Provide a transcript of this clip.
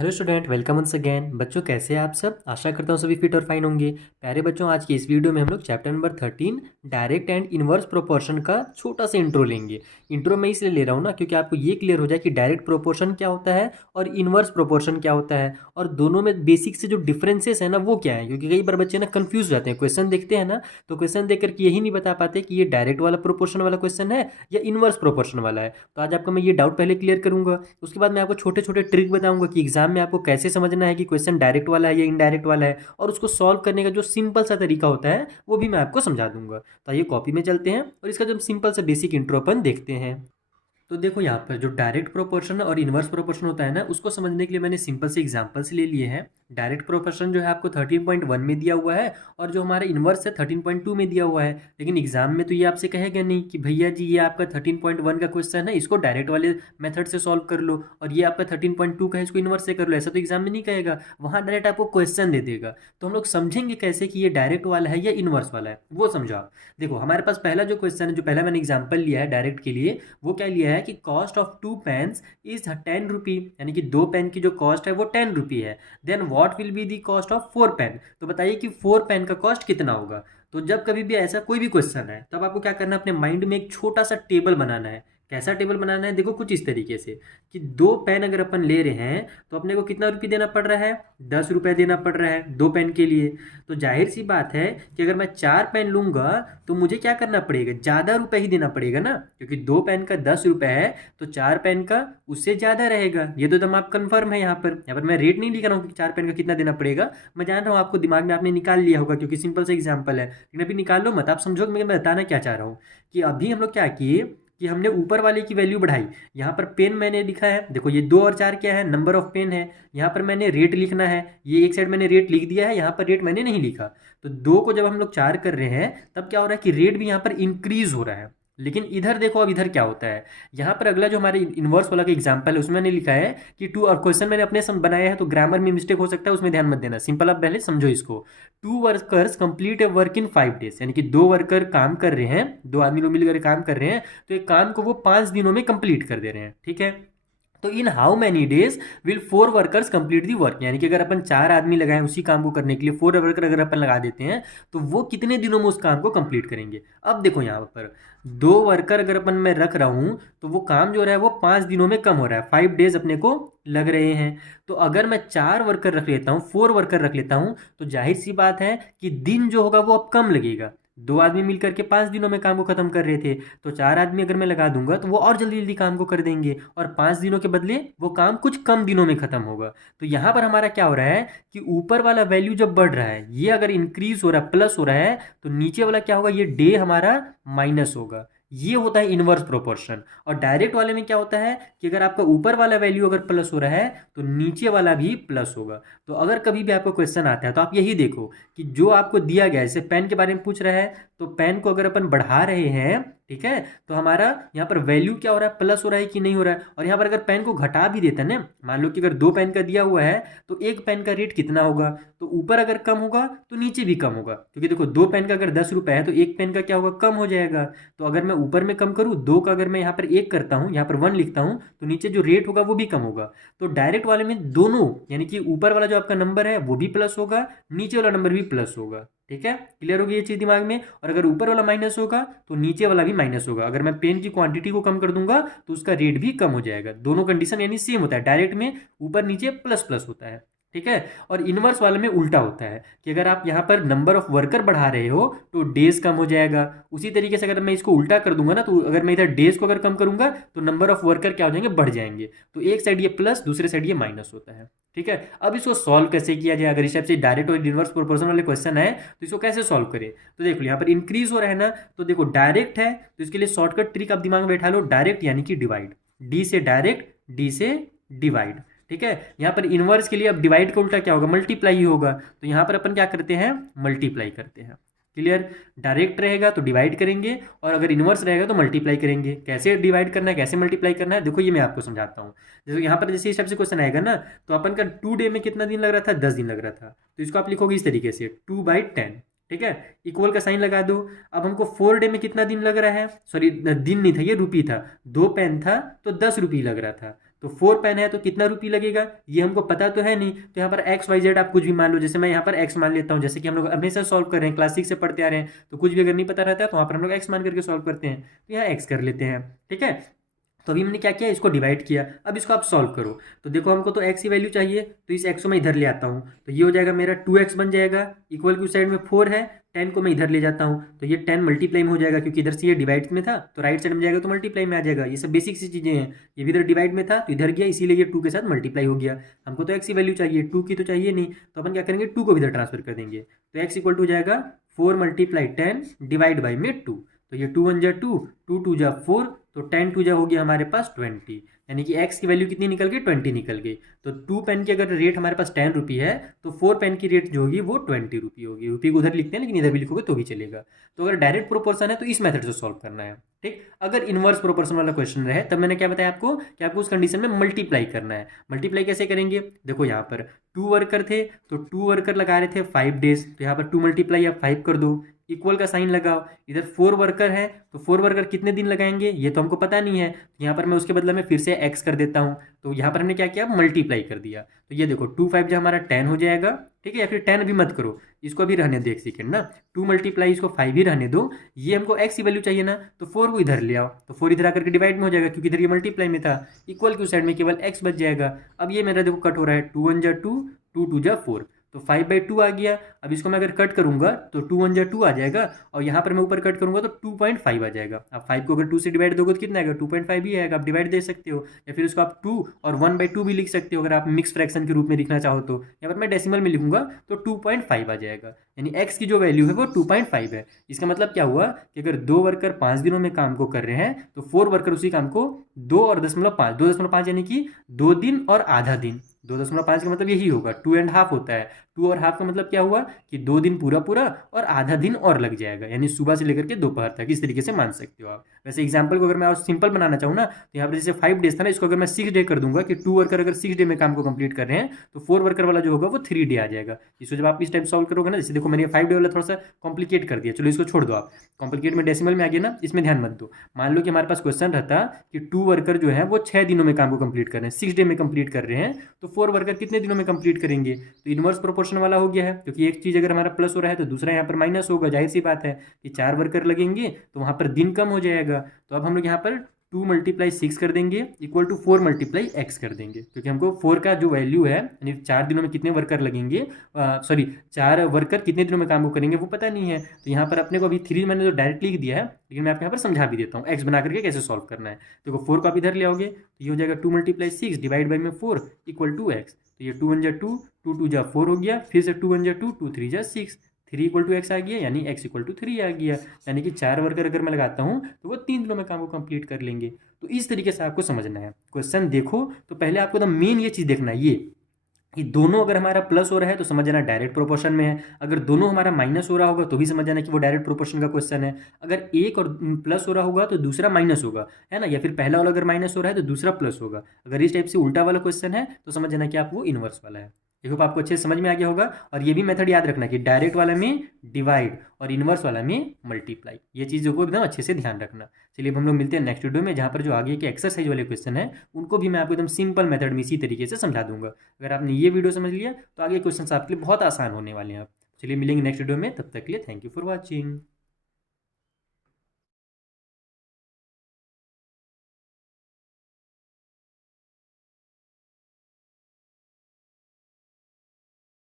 Hello student, welcome once again. बच्चों कैसे हैं आप सब? आशा करता हूँ सभी फिट और फाइन होंगे। प्यारे बच्चों, आज की इस वीडियो में हम लोग chapter number 13 direct and inverse proportion का छोटा सा इंट्रो लेंगे। इंट्रो मैं इसलिए ले रहा हूँ ना, क्योंकि आपको ये क्लियर हो जाए कि डायरेक्ट प्रोपोर्शन क्या होता है और इनवर्स प्रोपोर्शन क्या होता है, और दोनों में बेसिक से जो डिफरेंसेस है ना वो क्या है। क्योंकि कई बार बच्चे ना कंफ्यूज हो जाते हैं, क्वेश्चन देखते हैं ना तो क्वेश्चन देख करके यही नहीं बता पाते कि ये डायरेक्ट वाला प्रोपोर्शन वाला क्वेश्चन है या इनवर्स प्रोपोर्शन वाला है। तो आज आपका मैं ये डाउट पहले क्लियर करूंगा, उसके बाद मैं आपको छोटे छोटे ट्रिक बताऊंगा कि एग्जाम में आपको कैसे समझना है कि क्वेश्चन डायरेक्ट वाला है या इनडायरेक्ट वाला है, और उसको सॉल्व करने का जो सिंपल सा तरीका होता है वो भी मैं आपको समझा दूंगा। तो आइए कॉपी में चलते हैं और इसका जो सिंपल सा बेसिक इंट्रो अपन देखते हैं। तो देखो यहाँ पर जो डायरेक्ट प्रोपोर्शन और इनवर्स प्रोपोर्शन होता है ना, उसको समझने के लिए मैंने सिंपल से एग्जांपल्स ले लिए हैं। डायरेक्ट प्रोपोर्शन जो है आपको 13.1 में दिया हुआ है, और जो हमारा इनवर्स है 13.2 में दिया हुआ है। लेकिन एग्जाम में तो ये आपसे कहेगा नहीं कि भैया जी ये आपका 13.1 का क्वेश्चन है, इसको डायरेक्ट वाले मेथड से सॉल्व कर लो, और ये आपका 13.2 का है, इसको इनवर्स से कर लो। ऐसा तो एग्जाम में नहीं कहेगा, वहाँ डायरेक्ट आपको क्वेश्चन दे देगा। तो हम लोग समझेंगे कैसे कि ये डायरेक्ट वाला है या इनवर्स वाला है, वो समझो आप। देखो हमारे पास पहला जो क्वेश्चन है, जो पहला मैंने एग्जाम्पल लिया है डायरेक्ट के लिए, वो क्या लिया है कि कॉस्ट ऑफ 2 पेन्स इज 10 रुपी, यानी कि 2 पेन की जो कॉस्ट है वो 10 रुपी है। Then what will be the cost of 4 pen. तो बताइए कि 4 पेन का कॉस्ट कितना होगा। तो जब कभी भी ऐसा कोई भी क्वेश्चन है, तब आपको क्या करना है, अपने माइंड में एक छोटा सा टेबल बनाना है। कैसा टेबल बनाना है? देखो कुछ इस तरीके से कि 2 पेन अगर अपन ले रहे हैं तो अपने को कितना रुपये देना पड़ रहा है, 10 रुपये देना पड़ रहा है 2 पेन के लिए। तो जाहिर सी बात है कि अगर मैं 4 पेन लूंगा तो मुझे क्या करना पड़ेगा, ज़्यादा रुपए ही देना पड़ेगा ना, क्योंकि 2 पेन का 10 रुपये है तो 4 पेन का उससे ज़्यादा रहेगा। ये तो एकदम आप कन्फर्म है। यहाँ पर मैं रेट नहीं लिख रहा हूँ कि 4 पेन का कितना देना पड़ेगा, मैं जान रहा हूँ आपको दिमाग में आपने निकाल लिया होगा, क्योंकि सिंपल से एग्जाम्पल है। लेकिन अभी निकाल लो मत, आप समझोगे मैं बताना क्या चाह रहा हूँ। कि अभी हम लोग क्या किए कि हमने ऊपर वाले की वैल्यू बढ़ाई। यहाँ पर पेन मैंने लिखा है, देखो ये 2 और 4 क्या है, नंबर ऑफ पेन है। यहाँ पर मैंने रेट लिखना है, ये एक साइड मैंने रेट लिख दिया है, यहाँ पर रेट मैंने नहीं लिखा। तो 2 को जब हम लोग 4 कर रहे हैं तब क्या हो रहा है कि रेट भी यहाँ पर इंक्रीज हो रहा है। लेकिन इधर देखो, अब इधर क्या होता है, यहाँ पर अगला जो हमारे इनवर्स वाला का एग्जांपल है उसमें मैंने लिखा है कि टू, और क्वेश्चन मैंने अपने बनाया है तो ग्रामर में मिस्टेक हो सकता है, उसमें ध्यान मत देना। सिंपल आप पहले समझो इसको। 2 workers complete A work in 5 days, यानी कि 2 वर्कर काम कर रहे हैं, 2 आदमी लोग मिलकर काम कर रहे हैं, तो एक काम को वो 5 दिनों में कंप्लीट कर दे रहे हैं। ठीक है, तो in how many days will 4 workers complete the work, यानी कि अगर अपन 4 आदमी लगाएं उसी काम को करने के लिए, 4 वर्कर अगर अपन लगा देते हैं तो वो कितने दिनों में उस काम को कंप्लीट करेंगे। अब देखो यहाँ पर 2 वर्कर अगर अपन मैं रख रहा हूँ तो वो काम जो रहा है वो 5 दिनों में कम हो रहा है, 5 डेज अपने को लग रहे हैं। तो अगर मैं 4 वर्कर रख लेता हूँ, 4 वर्कर रख लेता हूँ, तो जाहिर सी बात है कि दिन जो होगा वो अब कम लगेगा। 2 आदमी मिलकर के 5 दिनों में काम को खत्म कर रहे थे, तो 4 आदमी अगर मैं लगा दूंगा तो वो और जल्दी जल्दी काम को कर देंगे, और 5 दिनों के बदले वो काम कुछ कम दिनों में खत्म होगा। तो यहाँ पर हमारा क्या हो रहा है कि ऊपर वाला वैल्यू जब बढ़ रहा है, ये अगर इंक्रीज हो रहा है, प्लस हो रहा है, तो नीचे वाला क्या होगा, ये डे हमारा माइनस होगा। ये होता है इनवर्स प्रोपोर्शन। और डायरेक्ट वाले में क्या होता है कि अगर आपका ऊपर वाला वैल्यू अगर प्लस हो रहा है तो नीचे वाला भी प्लस होगा। तो अगर कभी भी आपको क्वेश्चन आता है तो आप यही देखो कि जो आपको दिया गया है, जैसे पेन के बारे में पूछ रहा है, तो पेन को अगर अपन बढ़ा रहे हैं, ठीक है, तो हमारा यहाँ पर वैल्यू क्या हो रहा है, प्लस हो रहा है कि नहीं हो रहा है। और यहाँ पर अगर पेन को घटा भी देता है ना, मान लो कि अगर 2 पेन का दिया हुआ है तो एक पेन का रेट कितना होगा, तो ऊपर अगर कम होगा तो नीचे भी कम होगा, क्योंकि देखो 2 पेन का अगर 10 रुपये है तो एक पेन का क्या होगा, कम हो जाएगा। तो अगर मैं ऊपर में कम करूँ, 2 का अगर मैं यहाँ पर 1 करता हूँ, यहाँ पर 1 लिखता हूँ, तो नीचे जो रेट होगा वो भी कम होगा। तो डायरेक्ट वाले में दोनों, यानी कि ऊपर वाला जो आपका नंबर है वो भी प्लस होगा, नीचे वाला नंबर भी प्लस होगा। ठीक है, क्लियर होगी ये चीज़ दिमाग में। और अगर ऊपर वाला माइनस होगा तो नीचे वाला भी माइनस होगा। अगर मैं पेन की क्वांटिटी को कम कर दूंगा तो उसका रेट भी कम हो जाएगा। दोनों कंडीशन यानी सेम होता है, डायरेक्ट में ऊपर नीचे प्लस प्लस होता है। ठीक है, और इनवर्स वाले में उल्टा होता है कि अगर आप यहाँ पर नंबर ऑफ वर्कर बढ़ा रहे हो तो डेज कम हो जाएगा। उसी तरीके से अगर मैं इसको उल्टा कर दूंगा ना, तो अगर मैं इधर डेज को अगर कम करूंगा तो नंबर ऑफ वर्कर क्या हो जाएंगे, बढ़ जाएंगे। तो एक साइड ये प्लस, दूसरे साइड ये माइनस होता है। ठीक है, अब इसको सॉल्व कैसे किया जाए, अगर इस टाइप से डायरेक्ट और इनवर्स प्रोपोर्शन वाले क्वेश्चन है तो इसको कैसे सॉल्व करें। तो देख लो यहाँ पर इंक्रीज हो रहा है ना, तो देखो डायरेक्ट है तो इसके लिए शॉर्टकट ट्रिक आप दिमाग में बैठा लो, डायरेक्ट यानी कि डिवाइड, डी से डायरेक्ट, डी से डिवाइड। ठीक है, यहाँ पर इनवर्स के लिए अब डिवाइड का उल्टा क्या होगा, मल्टीप्लाई ही होगा। तो यहाँ पर अपन क्या करते हैं, मल्टीप्लाई करते हैं। क्लियर, डायरेक्ट रहेगा तो डिवाइड करेंगे, और अगर इनवर्स रहेगा तो मल्टीप्लाई करेंगे। कैसे डिवाइड करना है, कैसे मल्टीप्लाई करना है, देखो ये मैं आपको समझाता हूँ। जैसे यहाँ पर जैसे इस टाइप से क्वेश्चन आएगा ना, तो अपन का 2 डे में कितना दिन लग रहा था, 10 दिन लग रहा था, तो इसको आप लिखोगे इस तरीके से 2/10। ठीक है, इक्वल का साइन लगा दो। अब हमको 4 डे में कितना दिन लग रहा है, सॉरी दिन नहीं था ये रुपी था, 2 पेन था तो 10 रुपये लग रहा था, तो 4 पेन है तो कितना रुपये लगेगा ये हमको पता तो है नहीं, तो यहाँ पर एक्स वाई जेड आप कुछ भी मान लो, जैसे मैं यहाँ पर एक्स मान लेता हूँ, जैसे कि हम लोग हमेशा सॉल्व कर रहे हैं, क्लास 6 से पढ़ते आ रहे हैं, तो कुछ भी अगर नहीं पता रहता है तो वहाँ पर हम लोग एक्स मान करके सॉल्व करते हैं, तो यहाँ एक्स कर लेते हैं। ठीक है, तो अभी हमने क्या किया, इसको डिवाइड किया, अब इसको आप सॉल्व करो। तो देखो हमको तो एक्स की वैल्यू चाहिए, तो इस एक्स को मैं इधर ले आता हूँ, तो ये हो जाएगा मेरा 2x बन जाएगा, इक्वल की साइड में 4 है, 10 को मैं इधर ले जाता हूँ, तो ये 10 मल्टीप्लाई में हो जाएगा, क्योंकि इधर से ये डिवाइड में था तो राइट साइड में जाएगा तो मल्टीप्लाई में आ जाएगा। ये सब बेसिक सी चीज़ें हैं, ये भी इधर डिवाइड में था तो इधर गया, इसीलिए ये 2 के साथ मल्टीप्लाई हो गया। हमको तो एक्स की वैल्यू चाहिए, 2 की तो चाहिए नहीं, तो अपन क्या करेंगे, 2 को भी इधर ट्रांसफर कर देंगे, तो एक्स इक्वल टू जाएगा 4 मल्टीप्लाई 10 डिवाइड बाई में 2, तो ये 2 1 जा 2, 2 2 जा 4, तो 10 2 जा हो गया हमारे पास 20, यानी कि एक्स की वैल्यू कितनी निकल गई, 20 निकल गई। तो 2 पेन की अगर रेट हमारे पास 10 रुपये है तो 4 पेन की रेट जो होगी वो 20 रुपये होगी। रुपये को उधर लिखते हैं लेकिन इधर भी लिखोगे तो भी चलेगा। तो अगर डायरेक्ट प्रोपोर्शन है तो इस मेथड से सॉल्व करना है। ठीक, अगर इनवर्स प्रोपोर्शन वाला क्वेश्चन रहे तब मैंने क्या बताया आपको कि आपको उस कंडीशन में मल्टीप्लाई करना है। मल्टीप्लाई कैसे करेंगे, देखो यहाँ पर 2 वर्कर थे तो 2 वर्कर लगा रहे थे 5 डेज, तो यहाँ पर 2 मल्टीप्लाई आप 5 कर दो, इक्वल का साइन लगाओ। इधर 4 वर्कर है तो 4 वर्कर कितने दिन लगाएंगे ये तो हमको पता नहीं है, यहाँ पर मैं उसके बदले में फिर से एक्स कर देता हूँ, तो यहाँ पर हमने क्या किया, मल्टीप्लाई कर दिया। तो ये देखो 2 5 जो हमारा 10 हो जाएगा। ठीक है, या फिर 10 भी मत करो, इसको भी रहने दो एक सेकेंड ना, 2 मल्टीप्लाई इसको 5 ही रहने दो। ये हमको एक्स की वैल्यू चाहिए ना, तो 4 को इधर ले आओ, तो 4 इधर आकर के डिवाइड में हो जाएगा, क्योंकि इधर ये मल्टीप्लाई में था, इक्वल की साइड में केवल एक्स बच जाएगा। अब ये मेरा देखो कट हो रहा है, 2 1 जा 2, 2 2 जा 4, तो 5/2 आ गया। अब इसको मैं अगर कट करूंगा तो 2 1 जा 2 आ जाएगा, और यहाँ पर मैं ऊपर कट करूंगा तो 2.5 आ जाएगा। अब 5 को अगर 2 से डिवाइड दोगे तो कितना आएगा, 2.5 ही आएगा। आप डिवाइड दे सकते हो, या फिर इसको आप 2 और 1/2 भी लिख सकते हो, अगर आप मिक्स फ्रैक्शन के रूप में लिखना चाहो तो। यहाँ पर मैं डेसिमल में लिखूंगा तो 2.5 आ जाएगा, यानी एक्स की जो वैल्यू है वो 2.5 है। इसका मतलब क्या हुआ कि अगर 2 वर्कर 5 दिनों में काम को कर रहे हैं तो 4 वर्कर उसी काम को 2.5 यानी कि 2 दिन और आधा दिन। 2.5 का मतलब यही होगा, 2.5 होता है। 2 और हाफ का मतलब क्या हुआ कि 2 दिन पूरा पूरा और आधा दिन और लग जाएगा, यानी सुबह से लेकर के दोपहर तक। इस तरीके से मान सकते हो आप। वैसे एग्जांपल को अगर मैं और सिंपल बनाना चाहूँ ना, तो यहाँ पर जैसे 5 डेज था ना, इसको अगर मैं 6 डे कर दूंगा कि 2 वर्कर अगर 6 डे में काम को कंप्लीट कर रहे हैं तो 4 वर्कर वाला जो होगा वो 3 डे आ जाएगा। इसको जब आप इस टाइप सॉल्व करोगे ना, जैसे देखो मैंने 5 डे वाला थोड़ा सा कॉम्प्लिकेट कर दिया, चलो इसको छोड़ दो आप, कॉम्प्लिकेट में डेसिमल में आ गया ना, इसमें ध्यान मत दो। मान लो कि हमारे पास क्वेश्चन रहता कि 2 वर्कर जो है वो 6 दिनों में काम को कंप्लीट कर रहे हैं, 6 डे में कंप्लीट कर रहे हैं, तो 4 वर्कर कितने दिनों में कंप्लीट करेंगे, तो इनवर्स प्रोपोर्शन वाला हो गया है, क्योंकि एक चीज़ अगर हमारा प्लस हो रहा है तो दूसरा यहाँ पर माइनस होगा। जाहिर सी बात है कि 4 वर्कर लगेंगे तो वहाँ पर दिन कम हो जाएगा। तो अब हम लोग यहाँ पर 2 मल्टीप्लाई 6 कर देंगे इक्वल टू 4 मल्टीप्लाई एक्स कर देंगे, क्योंकि हमको 4 का जो वैल्यू है यानी 4 दिनों में कितने वर्कर लगेंगे, सॉरी 4 वर्कर कितने दिनों में काम को करेंगे वो पता नहीं है। तो यहाँ पर अपने को अभी 3 मैंने तो डायरेक्ट लिख दिया है, लेकिन मैं आपको यहाँ पर समझा भी देता हूँ एक्स बना करके कैसे सॉल्व करना है। देखो 4 को आप इधर ले आओगे तो ये हो जाएगा 2 मल्टीप्लाई 6 डिवाइड बाई में 4 इक्वल टू एक्स। तो ये 2 1 जा 2, 2 2 जा 4 हो गया, फिर से 2 1 जा 2, 2 3 जा 6, 3 इक्वल टू एक्स आ गया, यानी एक्स इक्वल टू 3 आ गया। यानी कि 4 वर्कर अगर मैं लगाता हूँ तो वो 3 दिनों में काम को कंप्लीट कर लेंगे। तो इस तरीके से आपको समझना है। क्वेश्चन देखो तो पहले आपको एकदम मेन ये चीज़ देखना है, ये कि दोनों अगर हमारा प्लस हो रहा है तो समझ जाना डायरेक्ट प्रोपोर्शन में है, अगर दोनों हमारा माइनस हो रहा होगा तो भी समझ जाना कि वो डायरेक्ट प्रोपोर्शन का क्वेश्चन है। अगर एक और प्लस हो रहा होगा तो दूसरा माइनस होगा, है ना, या फिर पहला वाला अगर माइनस हो रहा है तो दूसरा प्लस होगा। अगर इस टाइप से उल्टा वाला क्वेश्चन है तो समझ जाना कि आप वो इनवर्स वाला है। आई होप आपको अच्छे से समझ में आ गया होगा। और ये भी मेथड याद रखना कि डायरेक्ट वाला में डिवाइड और इनवर्स वाला में मल्टीप्लाई, ये चीज़ों को एकदम अच्छे से ध्यान रखना। चलिए अब हम लोग मिलते हैं नेक्स्ट वीडियो में, जहाँ पर जो आगे के एक्सरसाइज वाले क्वेश्चन है उनको भी मैं आपको एकदम सिंपल मेथड में इसी तरीके से समझा दूंगा। अगर आपने ये वीडियो समझ लिया तो आगे क्वेश्चन आपके लिए बहुत आसान होने वाले हैं। आप चलिए मिलेंगे नेक्स्ट वीडियो में, तब तक के लिए थैंक यू फॉर वॉचिंग।